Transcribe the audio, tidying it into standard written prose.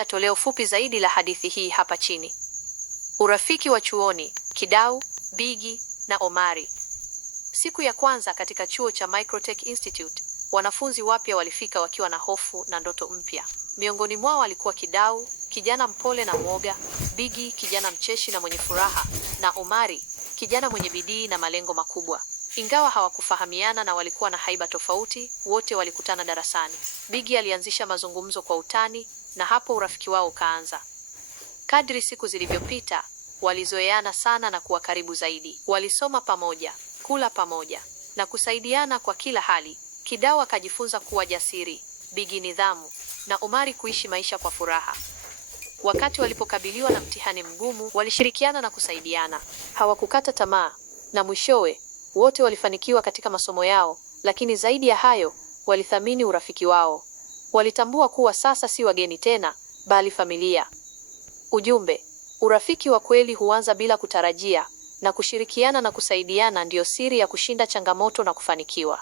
Toleo fupi zaidi la hadithi hii hapa chini. Urafiki wa chuoni, Kidau, Bigi na Omari. Siku ya kwanza katika chuo cha Microtech Institute, wanafunzi wapya walifika wakiwa na hofu na ndoto mpya. Miongoni mwao alikuwa Kidau, kijana mpole na mwoga, Bigi, kijana mcheshi na mwenye furaha, na Omari, kijana mwenye bidii na malengo makubwa. Ingawa hawakufahamiana na walikuwa na haiba tofauti, wote walikutana darasani. Bigi alianzisha mazungumzo kwa utani, na hapo urafiki wao ukaanza. Kadri siku zilivyopita, walizoeana sana na kuwa karibu zaidi. Walisoma pamoja, kula pamoja, na kusaidiana kwa kila hali. Kidau akajifunza kuwa jasiri, Bigi nidhamu, na Omari kuishi maisha kwa furaha. Wakati walipokabiliwa na mtihani mgumu, walishirikiana na kusaidiana. Hawakukata tamaa, na mwishowe wote walifanikiwa katika masomo yao, lakini zaidi ya hayo, walithamini urafiki wao. Walitambua kuwa sasa si wageni tena, bali familia. Ujumbe: urafiki wa kweli huanza bila kutarajia, na kushirikiana na kusaidiana ndiyo siri ya kushinda changamoto na kufanikiwa.